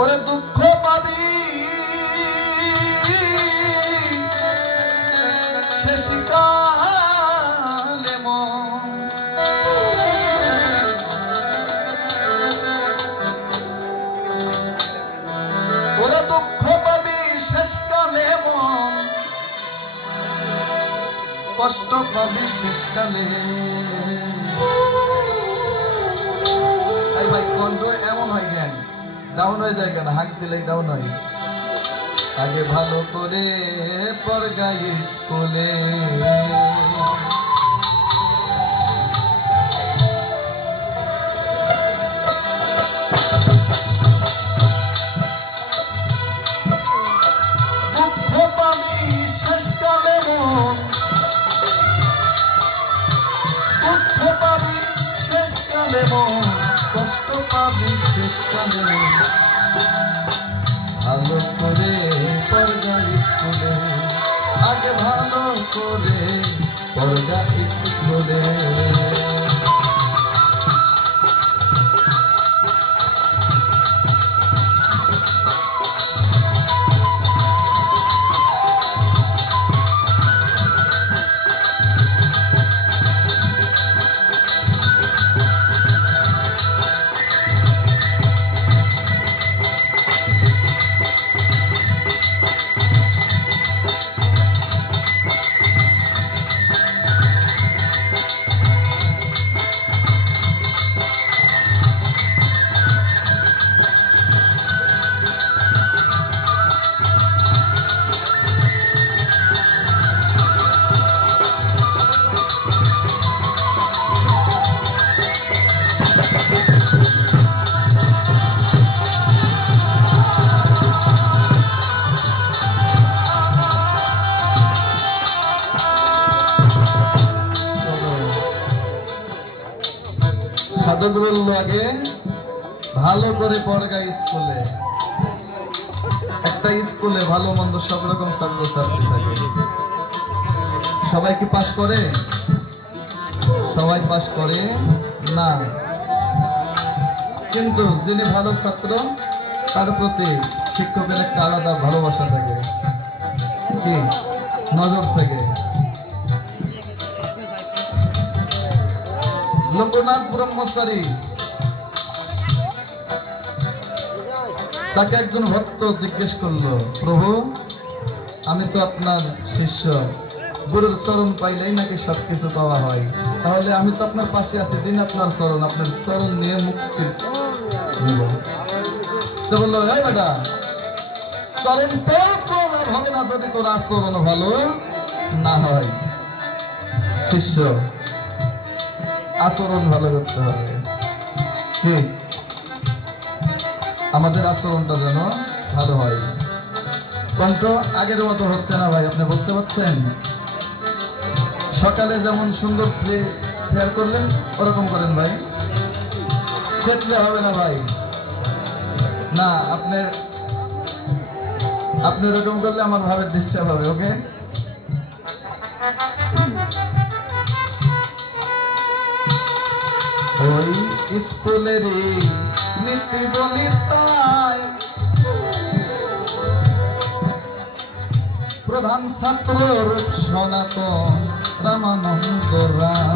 ওরে দুঃখ পাবি। কষ্ট পাবি শেষ ভাই কণ্ঠ এমন হয় কেন? ডাউন হয়ে যায় কেন? হাঁক দিলে ডাউন হয়। আগে ভালো করে পর গাইস স্কুলে। সাধক বলল আগে ভালো করে পড়গা স্কুলে। একটা স্কুলে ভালো মন্দ সব রকম ছাত্রছাত্রী থাকে। সবাই কি পাস করে? সবাই পাস করে? না। কিন্তু যিনি ভালো ছাত্র, তার প্রতি শিক্ষকের একটা আলাদা ভালোবাসা থাকে। কি? নজর থাকে। লোকনাথ ব্রহ্মচারী। তাকে একজন ভক্ত জিজ্ঞেস করল, প্রভু, আমি তো আপনার শিষ্য। গুরুর চরণ পাইলেই নাকি সবকিছু পাওয়া হয়। তাহলে আমি তো আপনার পাশে আছি, দিন আপনার চরণ আপনার চরণ নিয়ে মুক্তি তো বলল, এই চরণ হবে না যদি তোর আচরণ ভালো না হয়, শিষ্য আচরণ ভালো করতে হবে। কি? আমাদের আচরণটা যেন ভালো হয়। কণ্ঠ আগের মতো হচ্ছে না ভাই, আপনি বুঝতে পারছেন? সকালে যেমন সুন্দর ফেয়ার করলেন, ওরকম করেন ভাই। সেটলে হবে না ভাই। না, আপনি আপনি এরকম করলে আমার ভাবে ডিস্টার্ব হবে ওকে স্কুলের নীতি বলি তাই। প্রধান ছাত্র সনাতন রামানন্দ রায়।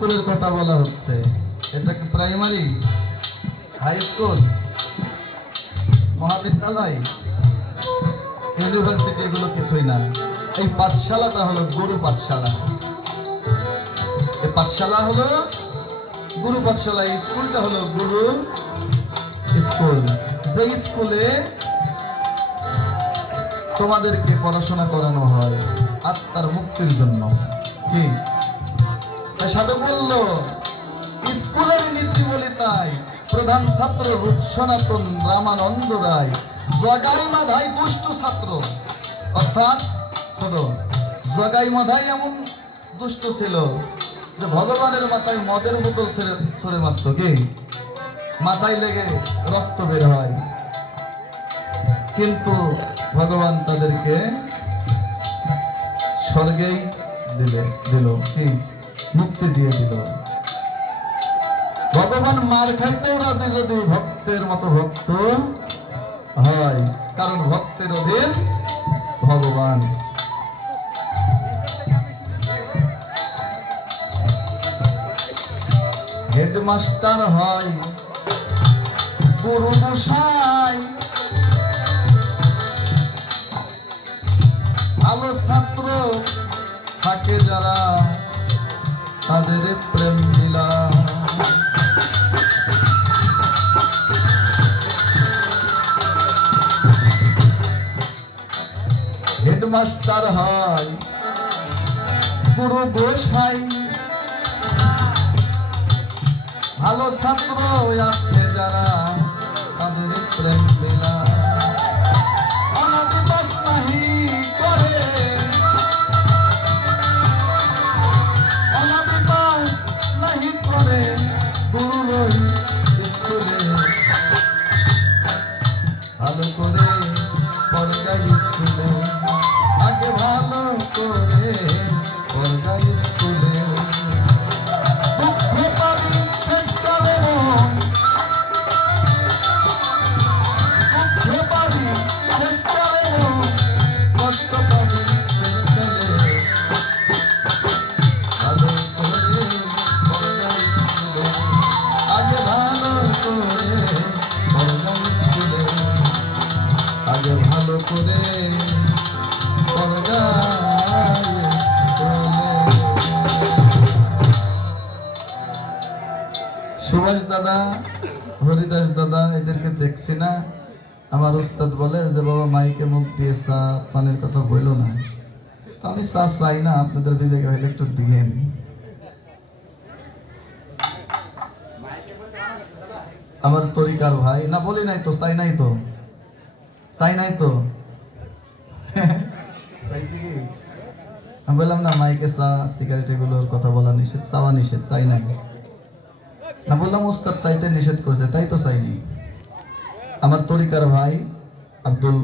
কথা বলা হচ্ছে। এটা কি প্রাইমারি হাই স্কুল মহাবিদ্যালয়? ইউনিভার্সিটি এগুলো কিছুই না। এই পাঠশালাটা হলো গুরু পাঠশালা। এই পাঠশালা হলো গুরু পাঠশালা স্কুলটা হলো গুরু স্কুল। যে স্কুলে তোমাদেরকে পড়াশোনা করানো হয় আত্মার মুক্তির জন্য। কি? তাই সাধু বলল স্কুলের নীতি বলি তাই প্রধান ছাত্র রামানন্দ রায়। মাধাই ছাত্র। অর্থাৎ মাধাই এমন দুষ্ট ছিল যে ভগবানের মাথায় মদের বোতল ছড়ে মারত। কি? মাথায় লেগে রক্ত বের হয়। কিন্তু ভগবান তাদেরকে স্বর্গেই দিলে, দিল। কি? মুক্তি দিয়ে দিল। ভগবান মার খাইতেও রাজি যদি ভক্তের মতো ভক্ত হয়, কারণ ভক্তের অধীন ভগবান। হেডমাস্টার হয়, গুরু মশাই হেডমাস্টার হয়। গুরু গোসাই ভালো ছাত্র আছে। হরিদাস দাদা, এদেরকে দেখছি না। আমার উস্তাদ বলে যে, বাবা, মাইকে মুখ দিয়ে চা, পানির কথা বইল না। আমি চা চাই না, আপনাদের বিবেকে হইলে একটু দিলেন আমার তরিকার ভাই, না, বলি নাই তো, চাই নাই তো। চাই নাই তো। আমি বললাম, না, মাইকে চা, সিগারেট এগুলোর কথা বলা নিষেধ, চাওয়া নিষেধ, চাই নাই। না বললাম উস্তাদ চাইতে নিষেধ করছে তাই তো চাইনি আমার তরিকার ভাই আব্দুল